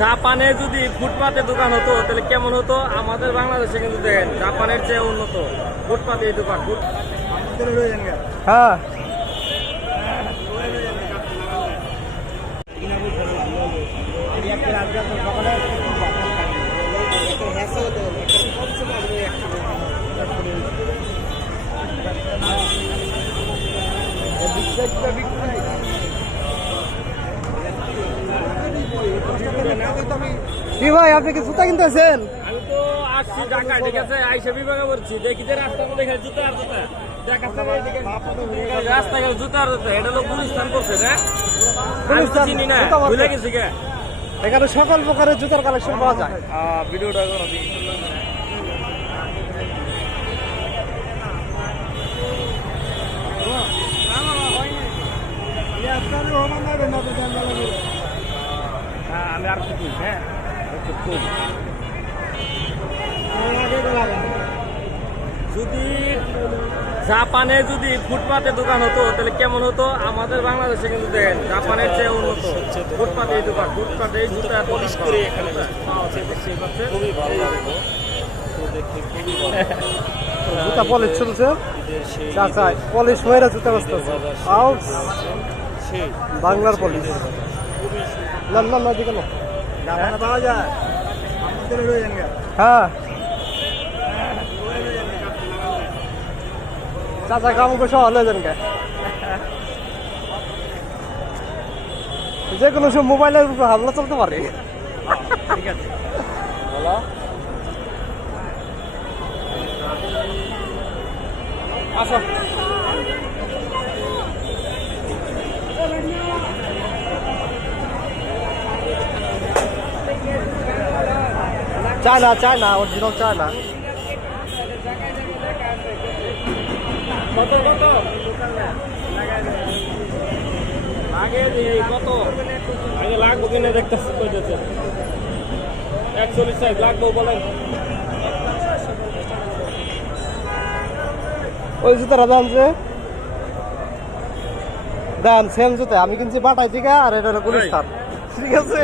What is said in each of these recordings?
জাপানে যদি ফুটপাতে দোকান হতো তাহলে কেমন হতো? আমাদের বাংলাদেশে কিন্তু দেখেন জাপানের চেয়ে উন্নত ফুটপাতে এই দোকান। হ্যাঁ কি ভাই, আপনি কি জুতা কিনতেছেন? আমি তো আসছি ঢাকা, ঠিক আছে, আইসা বিভাগে বলছি, দেখি যে রাস্তার মধ্যে এখানে জুতা আর জুতা রাস্তা গেলে জুতা আর জুতা, এটা লোক গুলিস্তান করছে না, আমি তো চিনি না, ভুলে গেছি কে। এখানে সকল প্রকারের জুতার কালেকশন পাওয়া যায়। ভিডিওটা করো আমি আর কিছু হ্যাঁ যদি জাপানে যদি ফুটপাতে দোকান হতো তাহলে কেমন হতো? আমাদের বাংলাদেশে কিন্তু দেখেন জাপানের চেয়ে উন্নত ফুটপাতে এই দোকান, ফুটপাতে এই জুতা পলিশ করে এখানে খুবই ভালো লাগলো জুতা পলিশ চলছে, চাচা পলিশ হয়ে জুতা বসতেছে বাংলার পলিশ। না না না দিকে না পাওয়া যায়। হ্যাঁ চাচা কাম বসে হলে যান গে, যে কোনো সময় মোবাইলের উপর হামলা চলতে পারে। ঠিক আছে বলো আসো। চায় না অরিজিনাল চায় না। কত কত আগে কত আগে লাগবো কিনে দেখতেছি, কইতেছে 41 সাইজ লাগবো বলেন। ওই জুতাটা দাম যে দাম সেম জুতা আমি কিনছি বাটাই থেকে, আর এটা হলো গুলিস্তান, ঠিক আছে?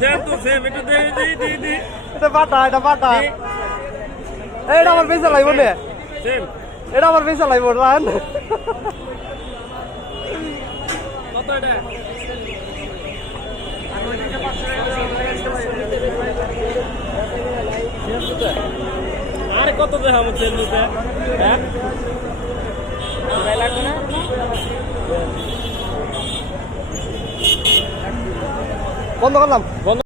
সেম টু সেম, একটু দি এটা বাটা এটা আমার বেচা লাগবে না, সেম এটা আমার বেচা লাগবে রান। কত এটা? আরে কত দেখাম সেম জুতা? হ্যাঁ লাগবে না, বন্ধ করলাম। বন্ধ।